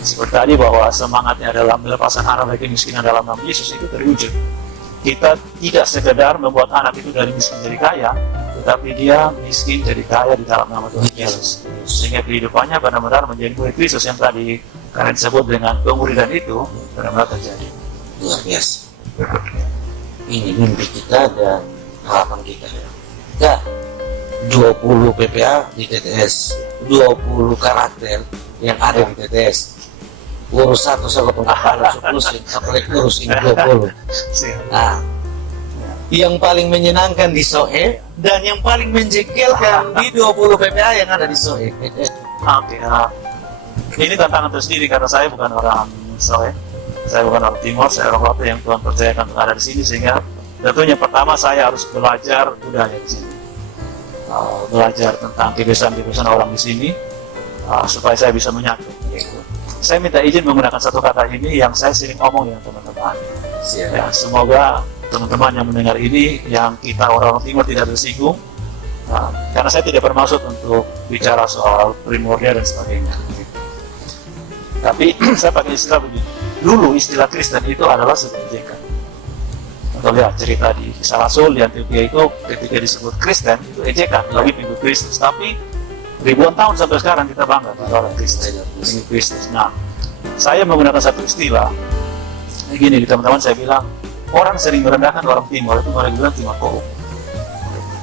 Seperti tadi bahwa semangatnya adalah melepaskan anak dari kemiskinan dalam nama Yesus itu terwujud. Kita tidak sekedar membuat anak itu dari miskin jadi kaya, tetapi dia miskin jadi kaya di dalam nama Tuhan Yesus. Sehingga kehidupannya benar-benar menjadi murid Kristus yang tadi karena disebut dengan pemuridan itu benar-benar terjadi. Luar biasa. Ini mimpi kita dan harapan kita. Kita 20 PPA di TTS, 20 karakter yang ada di TTS. Urus satu sama pengetahuan surplusin, apalagi urus ini 20. Nah, yang paling menyenangkan di SOE dan yang paling menjengkelkan di 20 PPA yang ada di SOE. Oke, ini tantangan tersendiri karena saya bukan orang SOE, saya bukan orang Timor, saya orang Lotte yang Tuhan percayakan untuk ada di sini, sehingga tentunya pertama saya harus belajar budaya di sini, belajar tentang kebiasaan-kebiasaan orang di sini, supaya saya bisa menyatu. Saya minta izin menggunakan satu kata ini yang saya sering omong dengan teman-teman. Ya, semoga teman-teman yang mendengar ini, yang kita orang Timur tidak tersinggung, karena saya tidak bermaksud untuk bicara soal primordial dan sebagainya. Tapi saya pakai istilah begini. Dulu istilah Kristen itu adalah sebuah ejekan. Atau lihat cerita di Kisah Rasul di Antioquia itu ketika disebut Kristen itu ejekan, lagi pengikut Kristus. Tapi ribuan tahun sampai sekarang kita bangga pada orang Kristen, pengikut Kristus. Nah, saya menggunakan satu istilah begini, teman-teman, saya bilang orang sering merendahkan orang Timur itu, mereka bilang Timur korup.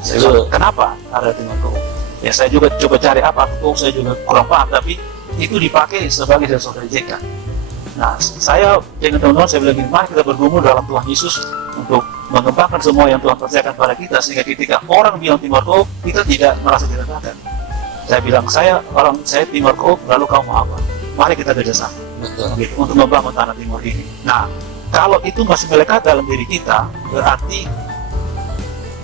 Saya bilang, kenapa ada Timur korup? Ya saya juga coba cari apa korup, saya juga kurang paham, tapi itu dipakai sebagai sesuatu ejekan. Nah, saya dengan teman-teman saya bilang gini, mari kita bergumul dalam Tuhan Yesus untuk mengembangkan semua yang Tuhan percayakan pada kita, sehingga ketika orang bilang Timur korup, kita tidak merasa direndahkan. Saya bilang, saya Timur korup, lalu kamu apa? Mari kita kerjasama gitu, untuk membangun tanah Timur ini. Nah, kalau itu masih melekat dalam diri kita, berarti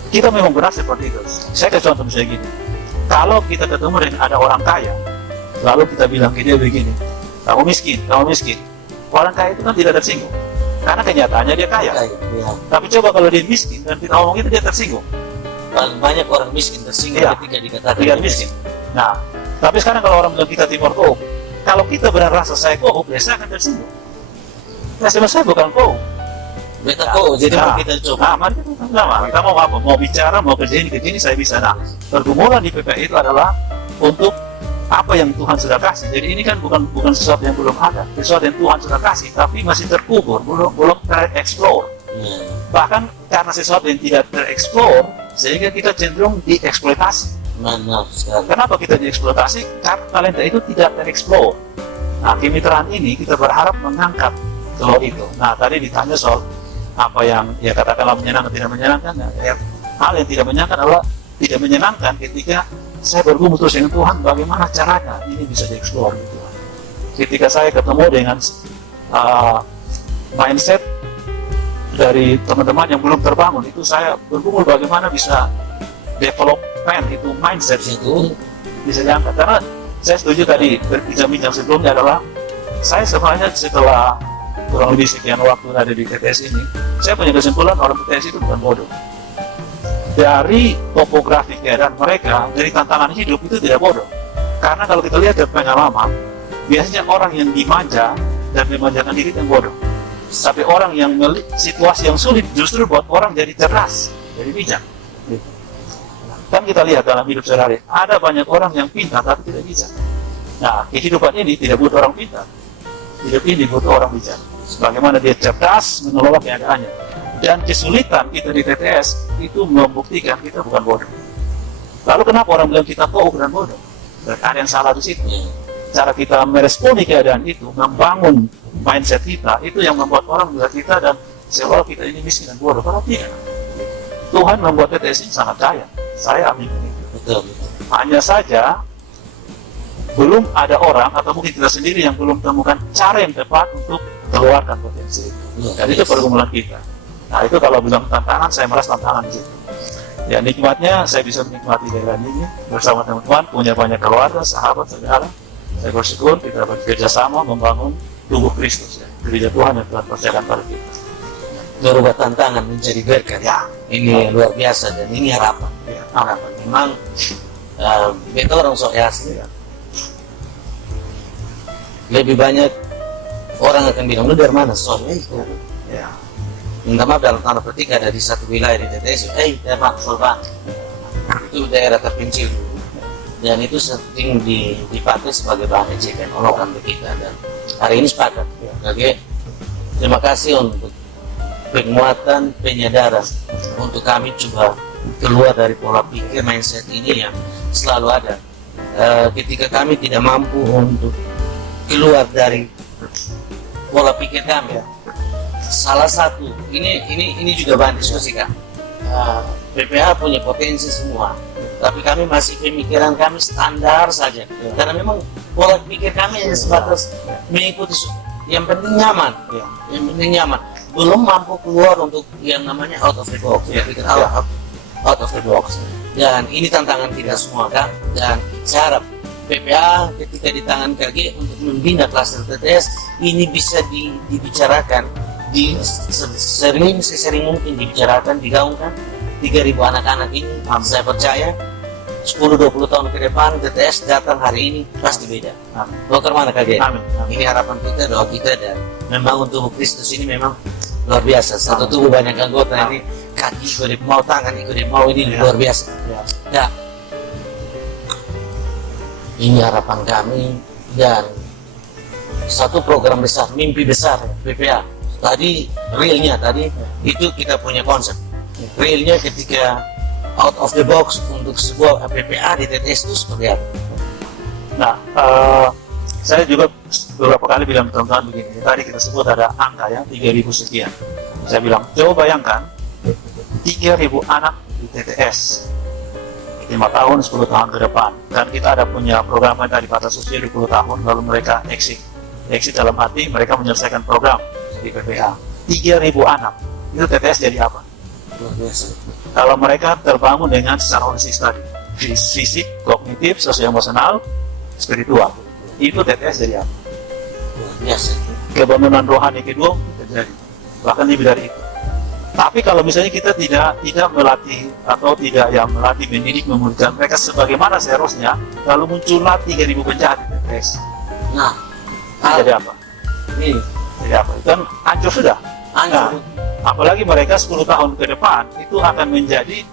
kita memang benar seperti itu. Saya kasih contoh misalnya gini, kalau kita ketemu dengan ada orang kaya, lalu kita bilang ke dia begini, kamu miskin. Orang kaya itu kan tidak tersinggung, karena kenyataannya dia kaya. Tapi coba kalau dia miskin dan kita ngomong itu, dia tersinggung. Paling banyak orang miskin tersinggung ketika dikatakan dia miskin. Nah, tapi sekarang kalau orang bilang kita Timur korup, kalau kita benar rasa saya korup, ya saya akan tersinggung. Nah, saya bukan korup. Beta korup, jadi mau kita coba. Nah, mari kita mau apa? Mau bicara, mau kerjain ke sini, saya bisa. Nah, pergumulan di PPA itu adalah untuk apa yang Tuhan sudah kasih. Jadi ini kan bukan sesuatu yang belum ada, sesuatu yang Tuhan sudah kasih, tapi masih terkubur, belum tereksplor. Bahkan karena sesuatu yang tidak tereksplor, sehingga kita cenderung dieksploitasi. Kenapa kita dieksploitasi? Karena talenta itu tidak tereksplor. Nah, kemitraan ini kita berharap mengangkat kalau itu. Nah, tadi ditanya soal apa yang ya katakanlah menyenangkan, tidak menyenangkan. Nah, hal yang tidak menyenangkan adalah tidak menyenangkan ketika saya bergumul terus dengan Tuhan, bagaimana caranya ini bisa dieksplor gitu. Ketika saya ketemu dengan mindset dari teman-teman yang belum terbangun, itu saya bergumul bagaimana bisa development itu, mindset itu bisa diangkat. Karena saya setuju tadi berbincang-bincang sebelumnya adalah saya sebenarnya setelah kurang lebih sekian waktu ada di TTS ini, saya punya kesimpulan orang TTS itu bukan bodoh. Dari topografi keadaan mereka, dari tantangan hidup itu tidak bodoh. Karena kalau kita lihat dari pengalaman, biasanya orang yang dimanja dan memanjakan diri yang bodoh. Tapi orang yang situasi yang sulit justru buat orang jadi cerdas, jadi bijak. Kan kita lihat dalam hidup sehari-hari, ada banyak orang yang pintar tapi tidak bijak. Nah, kehidupan ini tidak butuh orang pintar. Hidup ini butuh orang bijak. Bagaimana dia cerdas mengelola keadaannya. Dan kesulitan kita di TTS itu membuktikan kita bukan bodoh. Lalu kenapa orang bilang kita korup dan bodoh? Dan ada yang salah di situ. Cara kita meresponi keadaan itu, membangun mindset kita, itu yang membuat orang melihat kita dan seolah kita ini miskin dan bodoh. Kalau tidak, Tuhan membuat TTS ini sangat kaya. Saya amin itu. Betul. Hanya saja belum ada orang atau mungkin kita sendiri yang belum temukan cara yang tepat untuk keluarkan potensi itu. Dan itu pergumulan kita. Nah, itu kalau bilang tantangan, saya merasa tantangan di situ. Ya, nikmatnya saya bisa menikmati daerah ini bersama teman-teman, punya banyak keluarga, sahabat, saudara. Saya bersyukur kita bekerja sama membangun tubuh Kristus, ya, gereja Tuhan yang Tuhan percayakan pada kita. Merubah tantangan menjadi berkat. Ya, ini luar biasa dan ini harapan. ya, Harapan. Memang beta orang sok asli. ya. Lebih banyak orang akan bilang, lu dari mana? Soalnya itu Ya. minta maaf dalam tanda petik ada di satu wilayah di TTS, dari mana Sorba? Itu daerah terpencil dulu, dan itu sering dipakai sebagai bahan ejekan olokan bagi kita. Dan hari ini sepakat, oke, terima kasih untuk penguatan penyadaran untuk kami coba keluar dari pola pikir mindset ini yang selalu ada. Ketika kami tidak mampu untuk keluar dari pola pikir kami, salah satu ini juga bahan diskusi, Kak. BPH punya potensi semua, tapi kami masih pemikiran kami standar saja, karena memang pola pikir kami hanya sebatas mengikuti yang penting nyaman, yang penting nyaman, belum mampu keluar untuk yang namanya out of the box, pikir out of the box. Dan ini tantangan kita semua, Kak, dan saya harap PPA ketika di tangan KG untuk membina klaster TTS ini bisa dibicarakan, sesering mungkin dibicarakan, digaungkan. 3.000 anak-anak ini, saya percaya 10-20 tahun ke depan TTS datang hari ini pasti beda. Dokter mana KG? Amin. Ini harapan kita, doa kita, dan membangun tubuh Kristus ini memang luar biasa. Satu tubuh banyak anggota, ini kaki ikut mau, tangan ikut mau, ini luar biasa. Ya, ini harapan kami, dan satu program besar, mimpi besar PPA. Tadi realnya itu kita punya konsep. Realnya ketika out of the box untuk sebuah PPA di TTS itu seperti apa? Nah, saya juga beberapa kali bilang teman-teman begini. Tadi kita sebut ada angka ya 3.000 sekian. Saya bilang, coba bayangkan 3.000 anak di TTS 5 tahun, 10 tahun ke depan. Dan kita ada punya program yang tadi batas usia 20 tahun, lalu mereka exit dalam arti mereka menyelesaikan program di PPA. 3.000 anak, itu TTS jadi apa? Luar biasa. Kalau mereka terbangun dengan secara holistik tadi, fisik, kognitif, sosial emosional, spiritual, itu TTS jadi apa? Luar biasa. Kebangunan rohani kedua terjadi, bahkan lebih dari itu. Tapi kalau misalnya kita tidak melatih atau tidak yang melatih, mendidik, memulihkan mereka sebagaimana seharusnya, lalu muncullah 3.000 penjahat di TTS. Nah, Jadi apa? ini Jadi apa? Itu kan hancur sudah. hancur. Apalagi mereka 10 tahun ke depan itu akan menjadi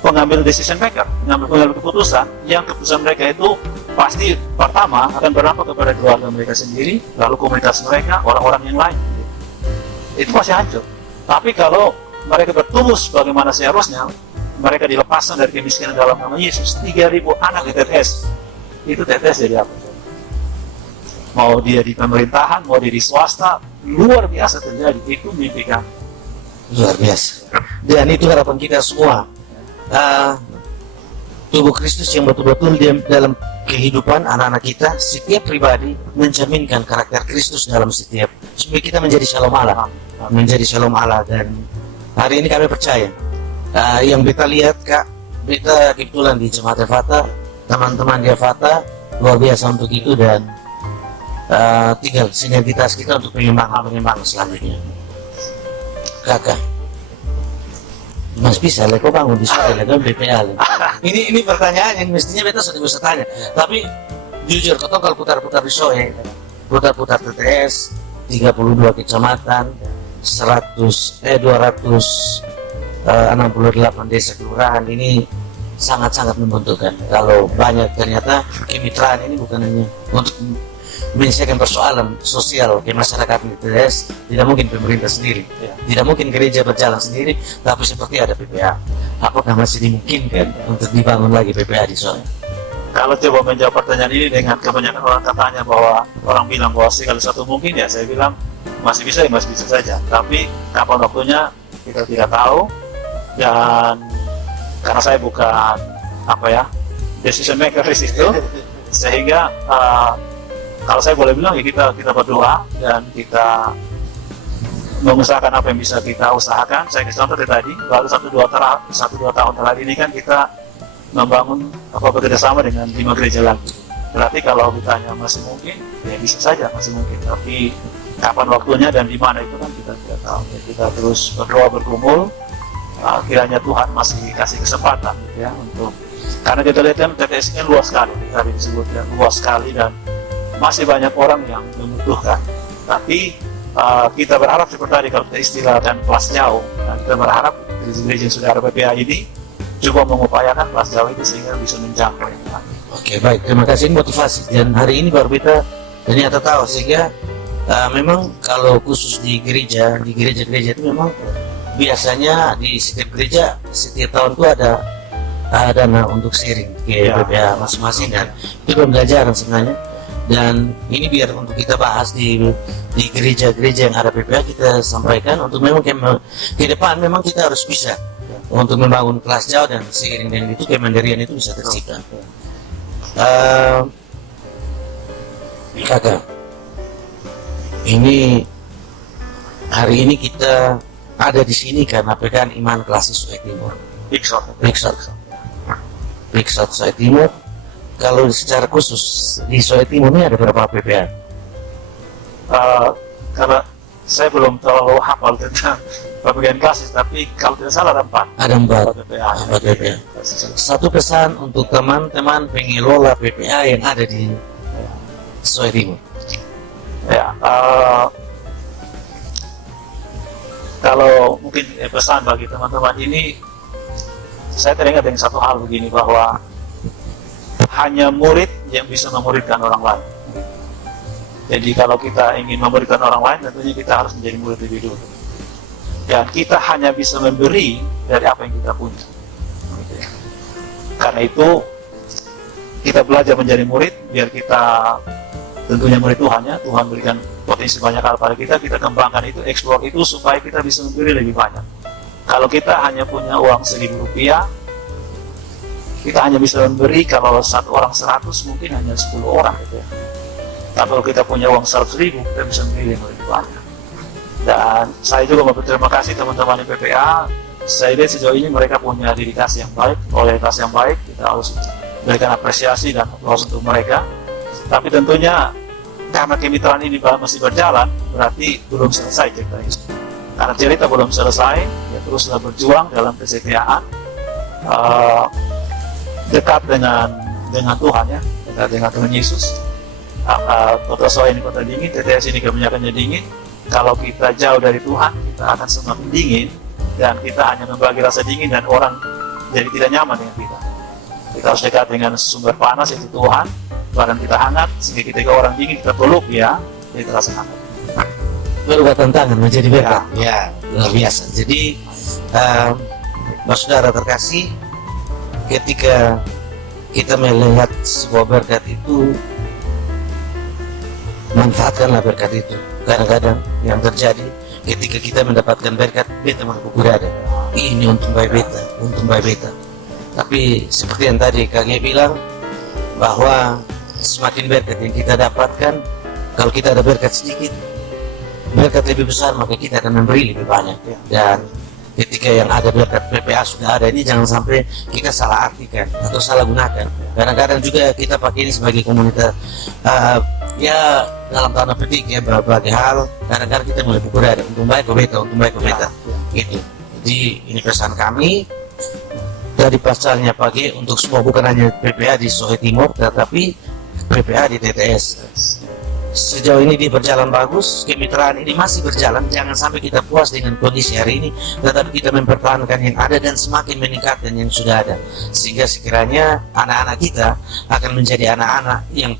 pengambil decision maker, pengambil keputusan, yang keputusan mereka itu pasti pertama akan berdampak kepada keluarga mereka sendiri, lalu komunitas mereka, orang-orang yang lain. Itu masih hancur. Tapi kalau mereka bertumbuh sebagaimana seharusnya, mereka dilepaskan dari kemiskinan dalam nama Yesus. 3.000 anak di TTS, itu TTS jadi apa? Mau dia di pemerintahan, mau dia di swasta, luar biasa terjadi. Itu mimpi kami. Luar biasa. Dan itu harapan kita semua. Tubuh Kristus yang betul-betul dalam kehidupan anak-anak kita, setiap pribadi mencerminkan karakter Kristus dalam setiap, supaya kita menjadi shalom Allah, dan hari ini kami percaya yang beta lihat, Kak, beta kebetulan di Jemaat Fata, teman-teman di Fata luar biasa untuk itu, dan tinggal sinergitas kita untuk pengembangan selanjutnya. Kakak, Mas bisa lah, kok bangun di sore lah, BPA lah. Ini pertanyaan yang mestinya beta sudah bisa tanya, tapi jujur, kau kalau putar-putar di Soe, putar-putar TTS, 32 kecamatan, 268 desa kelurahan, ini sangat-sangat membutuhkan. Kalau banyak ternyata kemitraan ini bukan hanya untuk menyelesaikan persoalan sosial ke masyarakat di TTS, tidak mungkin pemerintah sendiri, tidak mungkin gereja berjalan sendiri, tapi seperti ada PPA. Apakah masih dimungkinkan untuk dibangun lagi PPA di Soe? Kalau coba menjawab pertanyaan ini dengan kebanyakan orang katanya bahwa orang bilang bahwa segala satu mungkin, ya saya bilang masih bisa saja. Tapi kapan waktunya kita tidak tahu, dan karena saya bukan decision maker di situ, sehingga kalau saya boleh bilang ya kita berdoa dan kita mengusahakan apa yang bisa kita usahakan. Saya kasih contoh tadi, lalu 1-2 tahun terakhir ini kan kita membangun bekerjasama dengan 5 gereja lagi. Berarti kalau ditanya masih mungkin, ya bisa saja masih mungkin. Tapi kapan waktunya dan di mana itu kan kita tidak tahu. Ya, kita terus berdoa, bergumul, kiranya Tuhan masih kasih kesempatan gitu ya, untuk, karena kita lihat kan TTS ini luas sekali, tadi disebutkan luas sekali, dan masih banyak orang yang membutuhkan. Tapi kita berharap seperti tadi kalau kita istilahkan kelas jauh, nah, kita berharap gereja yang sudah ada PPA ini coba mengupayakan kelas jauh itu sehingga bisa menjangkau yang lain. Oke, baik, terima kasih motivasi. Dan hari ini baru kita ternyata tahu, sehingga memang kalau khusus di gereja-gereja itu memang biasanya di setiap gereja setiap tahun itu ada dana untuk sharing ke PPA masing-masing, dan itu pembelajaran sebenarnya. Dan ini biar untuk kita bahas di gereja-gereja yang ada PPA, kita sampaikan untuk memang ke depan memang kita harus bisa untuk membangun kelas jauh dan seiring dengan itu kemandirian itu bisa tercipta. Kakak, ini hari ini kita ada di sini karena pekan iman kelas Soe Timur. Piksat Soe Timur. Kalau secara khusus di Soe Timur ini ada berapa PPA? Karena saya belum terlalu hafal tentang pembagian klasis, tapi kalau tidak salah ada 4. Ada 4 PPA. Satu pesan untuk teman-teman pengelola PPA yang ada di Soe Timur. Ya, kalau mungkin pesan bagi teman-teman ini, saya teringat dengan satu hal begini, bahwa hanya murid yang bisa memuridkan orang lain. Jadi kalau kita ingin memuridkan orang lain, tentunya kita harus menjadi murid lebih dulu. Dan kita hanya bisa memberi dari apa yang kita punya. Karena itu kita belajar menjadi murid, biar kita tentunya murid Tuhannya, Tuhan berikan potensi banyak hal pada kita kembangkan itu, eksplor itu supaya kita bisa memberi lebih banyak. Kalau kita hanya punya uang Rp1.000, kita hanya bisa memberi kalau satu orang 100, mungkin hanya 10 orang gitu ya. Tapi kalau kita punya uang 100.000, kita bisa memberi yang lebih banyak. Dan saya juga mau berterima kasih teman-teman di PPA. Saya lihat sejauh ini mereka punya dedikasi yang baik, loyalitas yang baik. Kita harus berikan apresiasi dan aplaus untuk mereka. Tapi tentunya karena kemitraan ini masih berjalan, berarti belum selesai cerita ini. Karena cerita belum selesai, ya teruslah berjuang dalam kesetiaan, dekat dengan Tuhan ya, dekat dengan Tuhan Yesus. Kota Soe ini kota dingin, TTS ini kebanyakannya dingin. Kalau kita jauh dari Tuhan, kita akan semakin dingin, dan kita hanya membagi rasa dingin dan orang jadi tidak nyaman dengan kita. Kita harus dekat dengan sumber panas, yaitu Tuhan. Badan kita hangat, sehingga ketika orang dingin kita peluk ya, jadi terasa hangat. Berubah tantangan menjadi berkat. Ya, luar biasa. Jadi, Mas saudara terkasih, ketika kita melihat sebuah berkat itu, manfaatkanlah berkat itu. Kadang-kadang yang terjadi ketika kita mendapatkan berkat, beta berpikir ada ini untung baik beta. Tapi seperti yang tadi kakek bilang, bahwa semakin berkat yang kita dapatkan, kalau kita ada berkat sedikit, berkat lebih besar, maka kita akan memberi lebih banyak. Dan ketika yang ada berkat PPA sudah ada ini, jangan sampai kita salah artikan atau salah gunakan. Kadang-kadang juga kita pakai ini sebagai komunitas, ya dalam tanda petik ya, berbagai hal. Kadang-kadang kita mulai pukul ada untung baik beta gitu. Jadi ini pesan kami dari pasalnya pagi untuk semua, bukan hanya PPA di Soe Timur, tetapi PPA di TTS. Sejauh ini dia berjalan bagus, kemitraan ini masih berjalan. Jangan sampai kita puas dengan kondisi hari ini, tetapi kita mempertahankan yang ada dan semakin meningkatkan yang sudah ada, sehingga sekiranya anak-anak kita akan menjadi anak-anak yang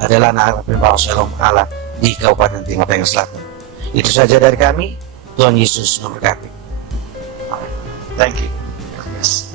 adalah anak-anak pembawa Shalom Allah di Kabupaten Timur Tengah Selatan. Itu saja dari kami. Tuhan Yesus memberkati. Thank you. Yes.